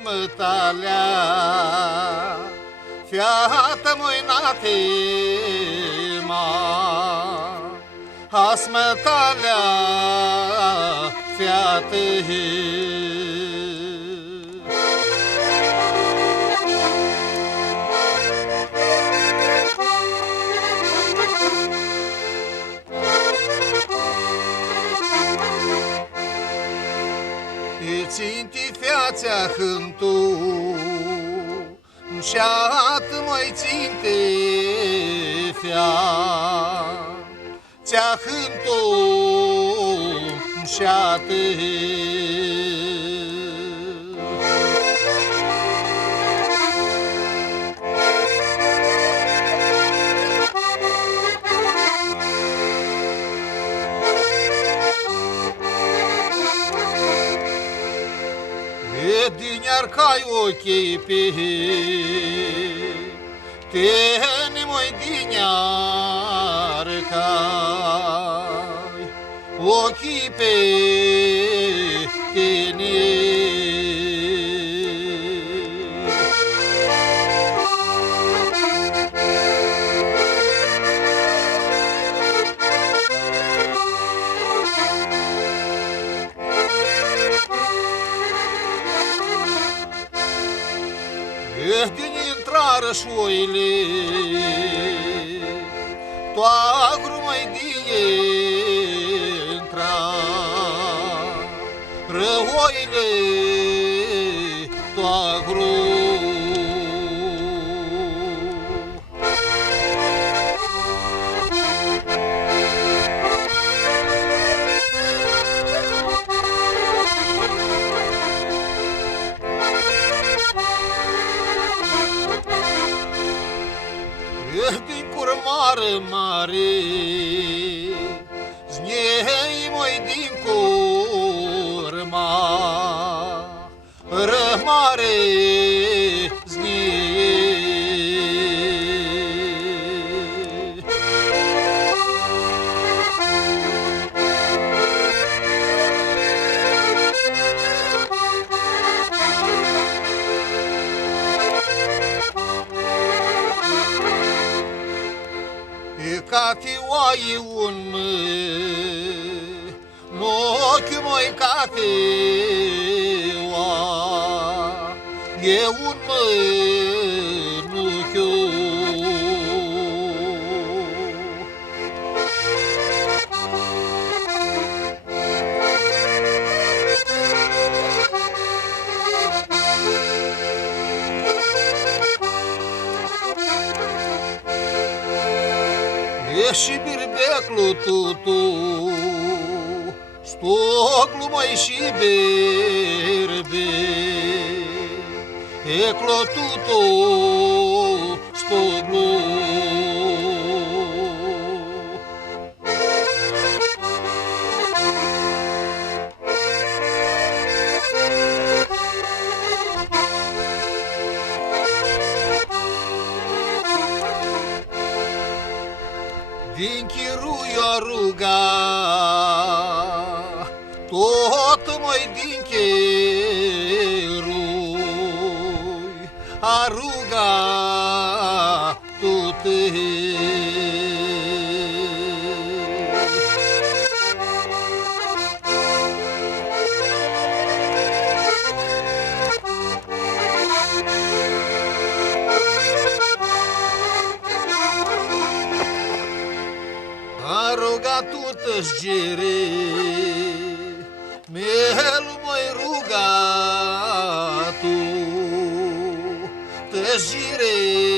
smătalea, fiată moinate ma, a smătalea, fiată ținti fiața hântu, și-at mai ținte fia, țea hântu, și-at Dinyar cai ochii pe tine, mai dinyar cai ochii pe tine. Din intrară șoile, toagru mai dintra, răoile toagru. Din cură mare, mare, znei mai din cură mare, znei. Cati oai un n'ochi mai cati oa e un n'ochiu. Și birbeclu tutu, stoclu mai și berbe, eclo tutu, stoclu. Din chiruia ruga, tot mai din chirui, a ruga tot. A ruga tută-și gere, melu mai ruga tu, te-și gire.